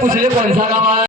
पूछ ले कौन सा गाँव है